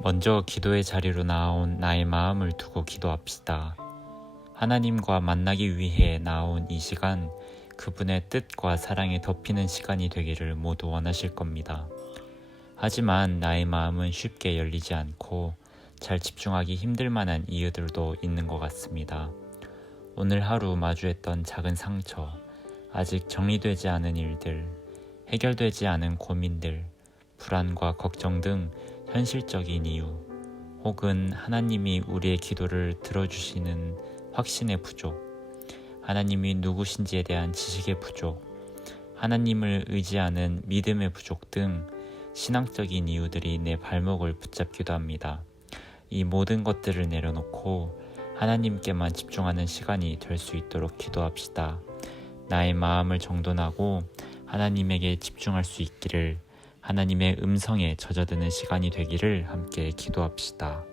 먼저 기도의 자리로 나아온 나의 마음을 두고 기도합시다. 하나님과 만나기 위해 나아온 이 시간, 그분의 뜻과 사랑에 덮이는 시간이 되기를 모두 원하실 겁니다. 하지만 나의 마음은 쉽게 열리지 않고 잘 집중하기 힘들 만한 이유들도 있는 것 같습니다. 오늘 하루 마주했던 작은 상처, 아직 정리되지 않은 일들, 해결되지 않은 고민들, 불안과 걱정 등 현실적인 이유, 혹은 하나님이 우리의 기도를 들어주시는 확신의 부족, 하나님이 누구신지에 대한 지식의 부족, 하나님을 의지하는 믿음의 부족 등 신앙적인 이유들이 내 발목을 붙잡기도 합니다. 이 모든 것들을 내려놓고 하나님께만 집중하는 시간이 될 수 있도록 기도합시다. 나의 마음을 정돈하고 하나님에게 집중할 수 있기를, 하나님의 음성에 젖어드는 시간이 되기를 함께 기도합시다.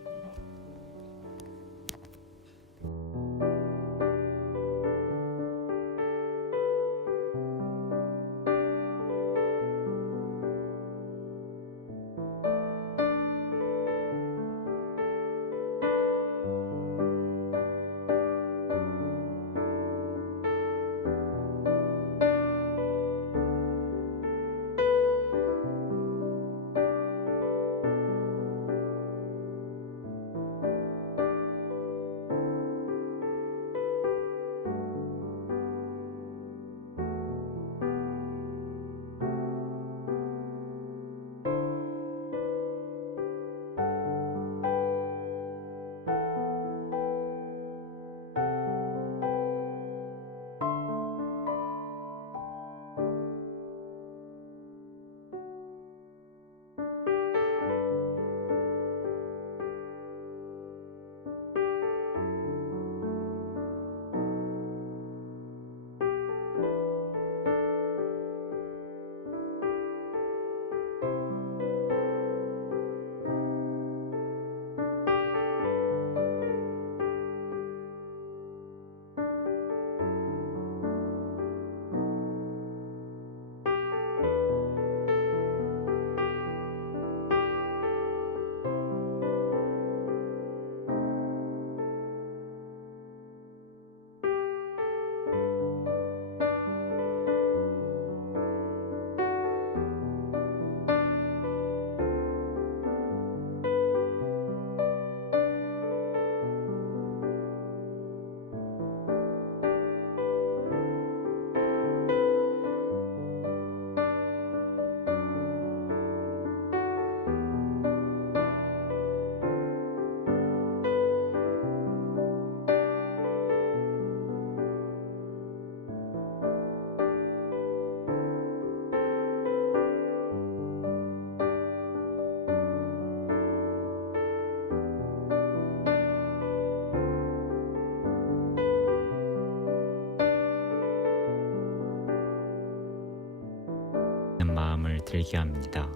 마음을 들게 합니다.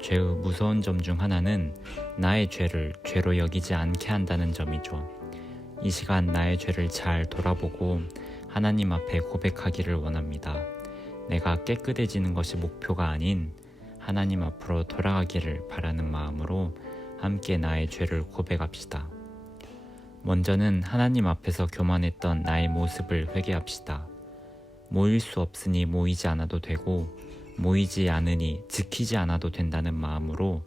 죄의 무서운 점 중 하나는 나의 죄를 죄로 여기지 않게 한다는 점이죠. 이 시간 나의 죄를 잘 돌아보고 하나님 앞에 고백하기를 원합니다. 내가 깨끗해지는 것이 목표가 아닌 하나님 앞으로 돌아가기를 바라는 마음으로 함께 나의 죄를 고백합시다. 먼저는 하나님 앞에서 교만했던 나의 모습을 회개합시다. 모일 수 없으니 모이지 않아도 되고, 모이지 않으니 지키지 않아도 된다는 마음으로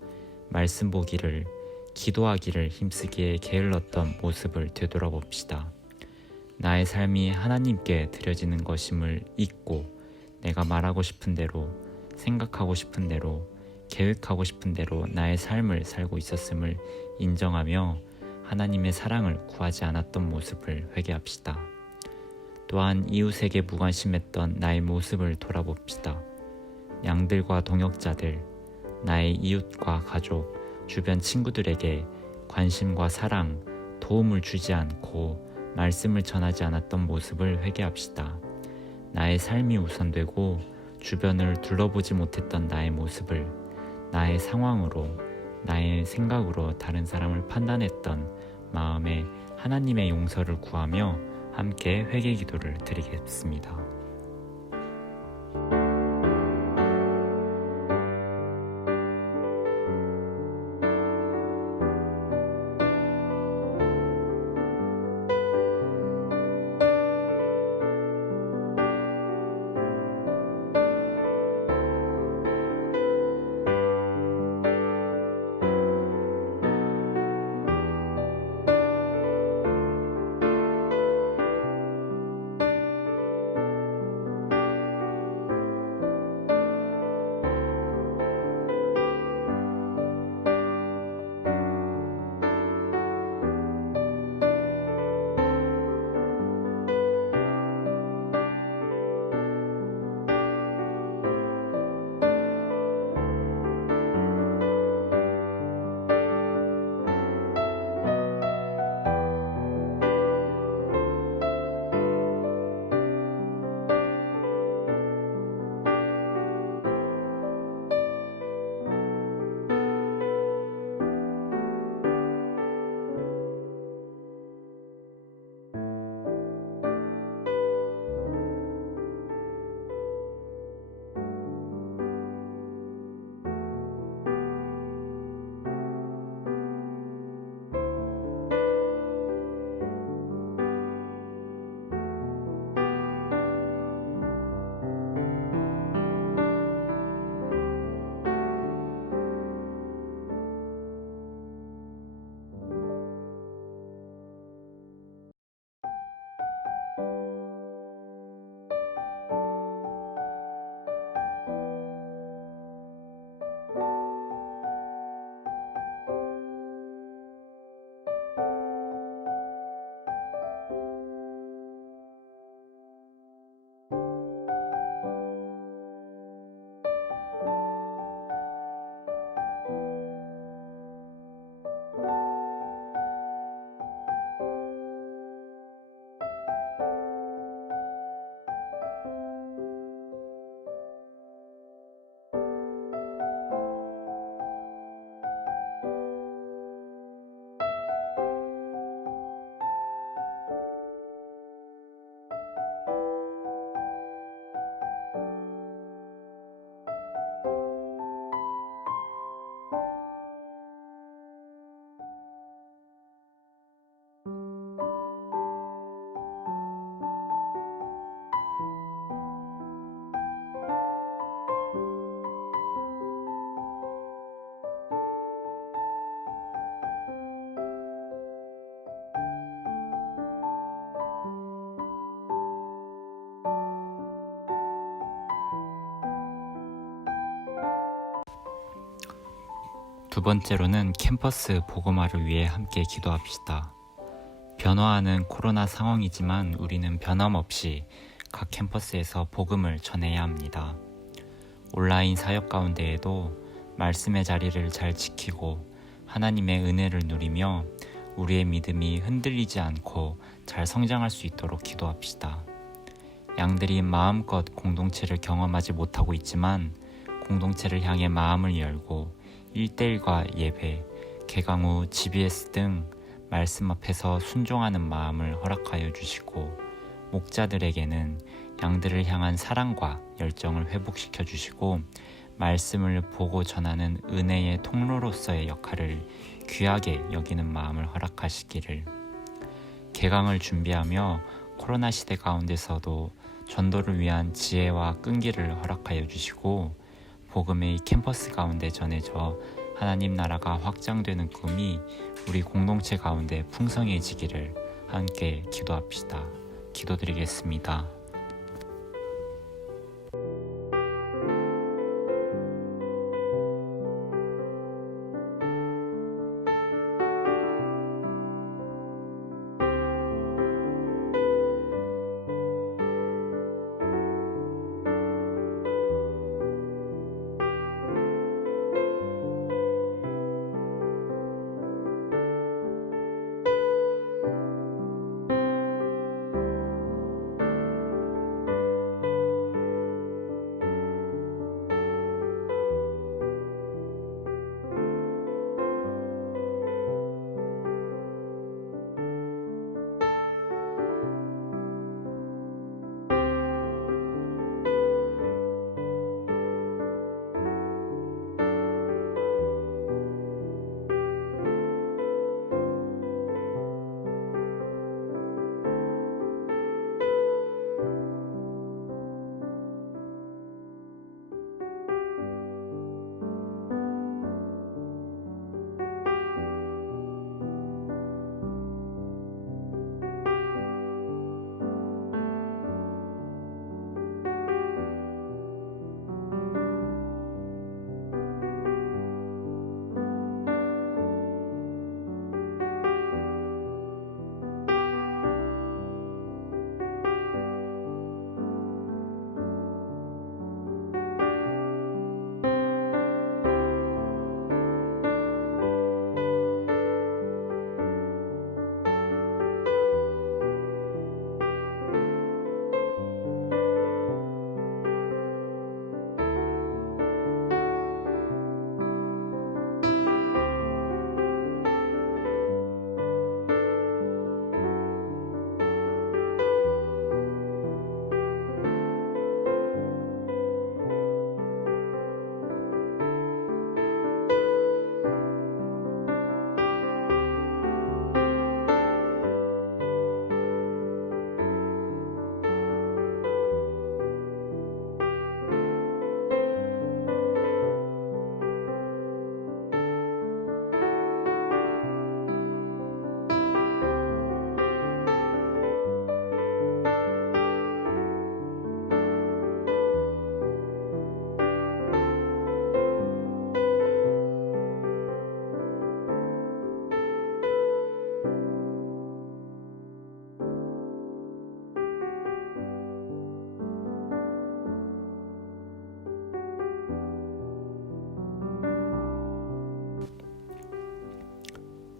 말씀 보기를, 기도하기를 힘쓰기에 게을렀던 모습을 되돌아봅시다. 나의 삶이 하나님께 드려지는 것임을 잊고 내가 말하고 싶은 대로, 생각하고 싶은 대로, 계획하고 싶은 대로 나의 삶을 살고 있었음을 인정하며 하나님의 사랑을 구하지 않았던 모습을 회개합시다. 또한 이웃에게 무관심했던 나의 모습을 돌아봅시다. 양들과 동역자들, 나의 이웃과 가족, 주변 친구들에게 관심과 사랑, 도움을 주지 않고 말씀을 전하지 않았던 모습을 회개합시다. 나의 삶이 우선되고 주변을 둘러보지 못했던 나의 모습을 나의 상황으로, 나의 생각으로 다른 사람을 판단했던 마음에 하나님의 용서를 구하며 함께 회개 기도를 드리겠습니다. 두 번째로는 캠퍼스 복음화를 위해 함께 기도합시다. 변화하는 코로나 상황이지만 우리는 변함없이 각 캠퍼스에서 복음을 전해야 합니다. 온라인 사역 가운데에도 말씀의 자리를 잘 지키고 하나님의 은혜를 누리며 우리의 믿음이 흔들리지 않고 잘 성장할 수 있도록 기도합시다. 양들이 마음껏 공동체를 경험하지 못하고 있지만 공동체를 향해 마음을 열고 1대1과 예배, 개강 후 GBS 등 말씀 앞에서 순종하는 마음을 허락하여 주시고 목자들에게는 양들을 향한 사랑과 열정을 회복시켜 주시고 말씀을 보고 전하는 은혜의 통로로서의 역할을 귀하게 여기는 마음을 허락하시기를. 개강을 준비하며 코로나 시대 가운데서도 전도를 위한 지혜와 끈기를 허락하여 주시고 복음의 캠퍼스 가운데 전해져 하나님 나라가 확장되는 꿈이 우리 공동체 가운데 풍성해지기를 함께 기도합시다. 기도드리겠습니다.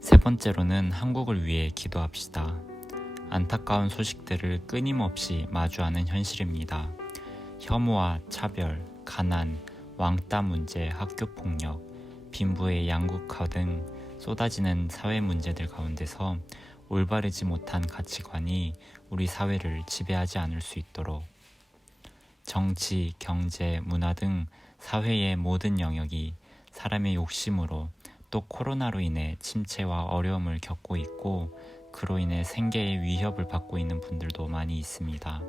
세 번째로는 한국을 위해 기도합시다. 안타까운 소식들을 끊임없이 마주하는 현실입니다. 혐오와 차별, 가난, 왕따 문제, 학교폭력, 빈부의 양극화 등 쏟아지는 사회 문제들 가운데서 올바르지 못한 가치관이 우리 사회를 지배하지 않을 수 있도록 정치, 경제, 문화 등 사회의 모든 영역이 사람의 욕심으로 또 코로나로 인해 침체와 어려움을 겪고 있고 그로 인해 생계의 위협을 받고 있는 분들도 많이 있습니다.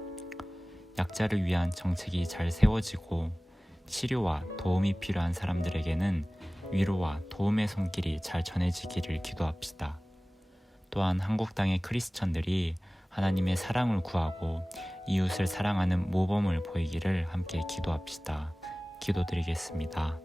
약자를 위한 정책이 잘 세워지고 치료와 도움이 필요한 사람들에게는 위로와 도움의 손길이 잘 전해지기를 기도합시다. 또한 한국 땅의 크리스천들이 하나님의 사랑을 구하고 이웃을 사랑하는 모범을 보이기를 함께 기도합시다. 기도드리겠습니다.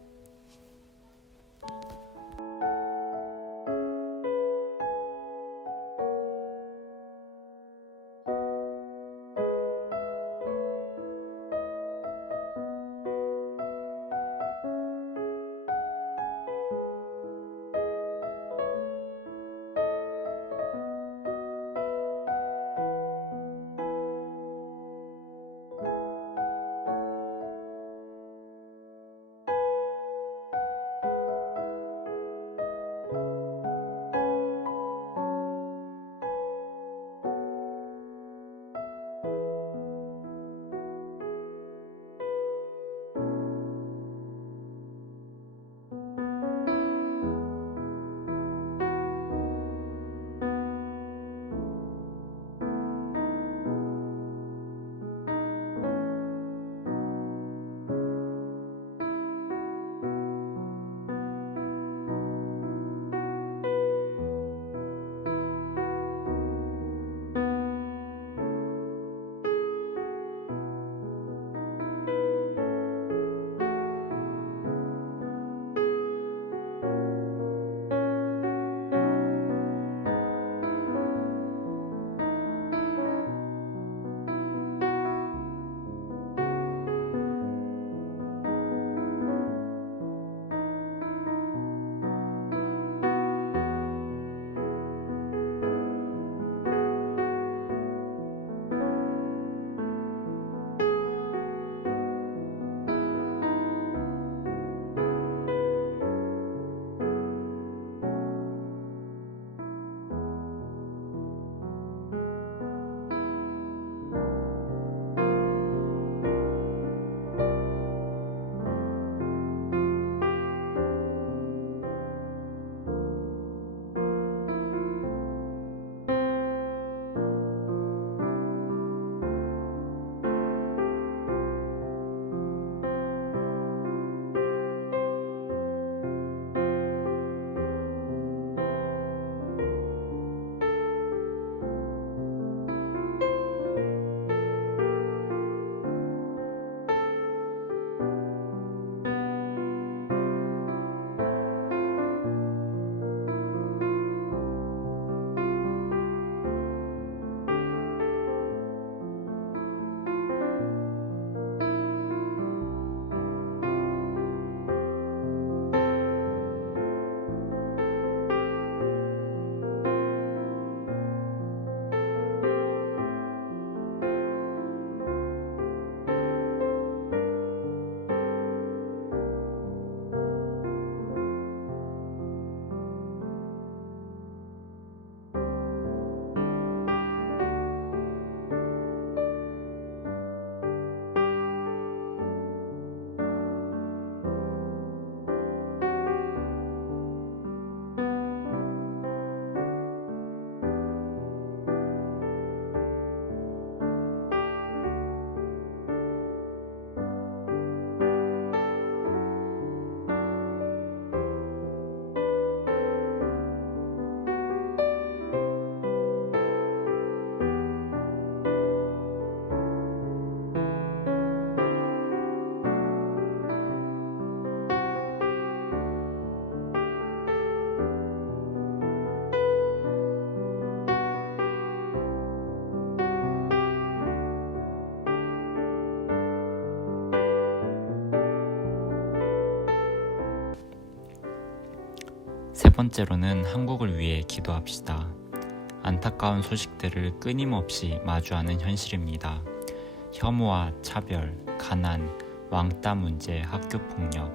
세 번째로는 한국을 위해 기도합시다. 안타까운 소식들을 끊임없이 마주하는 현실입니다. 혐오와 차별, 가난, 왕따 문제, 학교 폭력,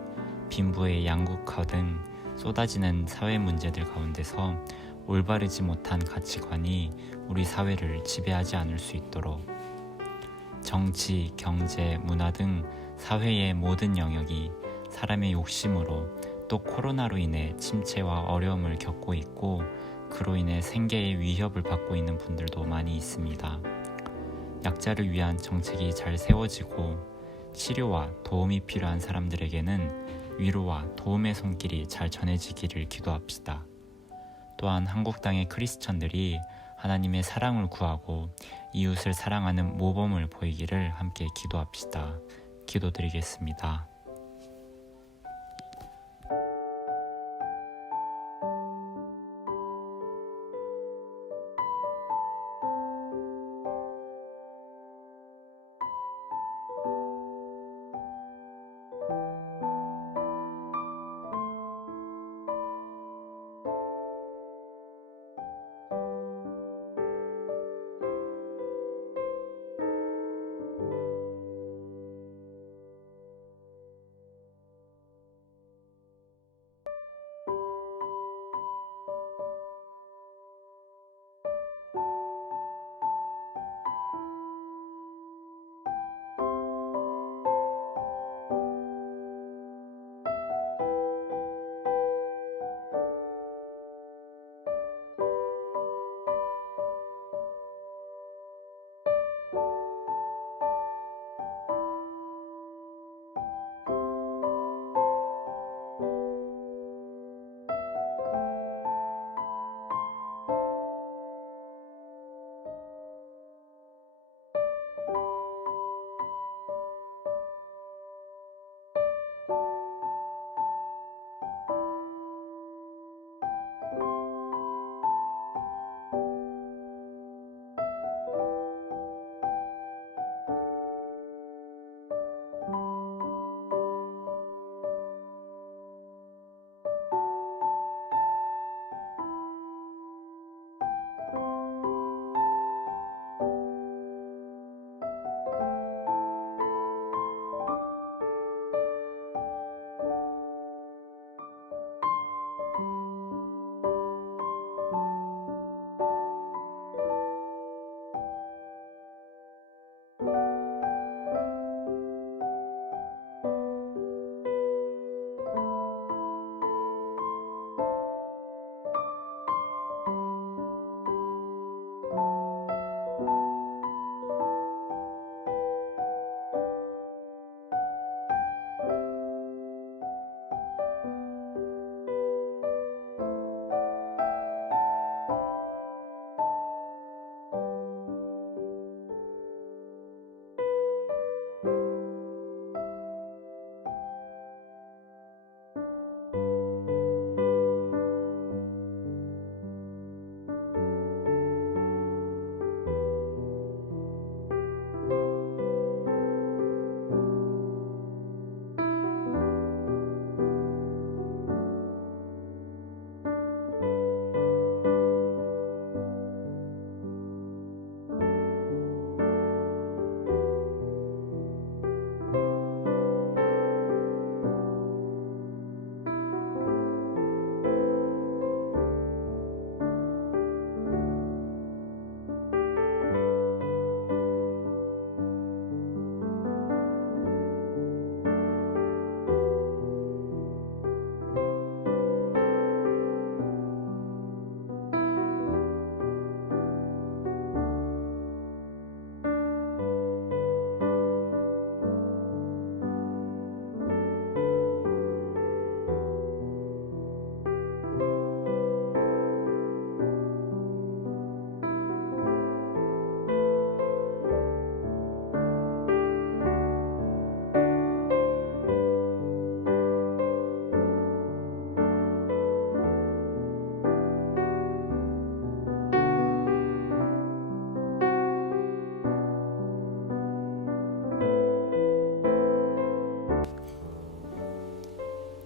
빈부의 양극화 등 쏟아지는 사회 문제들 가운데서 올바르지 못한 가치관이 우리 사회를 지배하지 않을 수 있도록 정치, 경제, 문화 등 사회의 모든 영역이 사람의 욕심으로 또 코로나로 인해 침체와 어려움을 겪고 있고 그로 인해 생계의 위협을 받고 있는 분들도 많이 있습니다. 약자를 위한 정책이 잘 세워지고 치료와 도움이 필요한 사람들에게는 위로와 도움의 손길이 잘 전해지기를 기도합시다. 또한 한국 땅의 크리스천들이 하나님의 사랑을 구하고 이웃을 사랑하는 모범을 보이기를 함께 기도합시다. 기도드리겠습니다.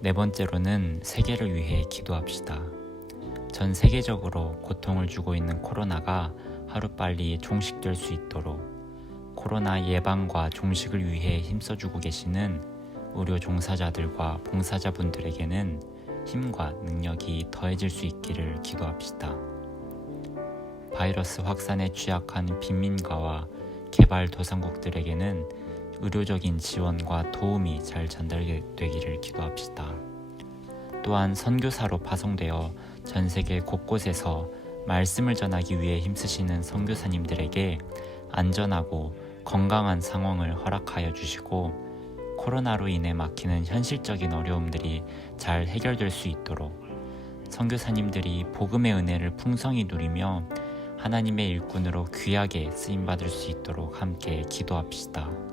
네 번째로는 세계를 위해 기도합시다. 전 세계적으로 고통을 주고 있는 코로나가 하루빨리 종식될 수 있도록 코로나 예방과 종식을 위해 힘써주고 계시는 의료 종사자들과 봉사자분들에게는 힘과 능력이 더해질 수 있기를 기도합시다. 바이러스 확산에 취약한 빈민가와 개발도상국들에게는 의료적인 지원과 도움이 잘 전달되기를 기도합시다. 또한 선교사로 파송되어 전 세계 곳곳에서 말씀을 전하기 위해 힘쓰시는 선교사님들에게 안전하고 건강한 상황을 허락하여 주시고 코로나로 인해 막히는 현실적인 어려움들이 잘 해결될 수 있도록 선교사님들이 복음의 은혜를 풍성히 누리며 하나님의 일꾼으로 귀하게 쓰임받을 수 있도록 함께 기도합시다.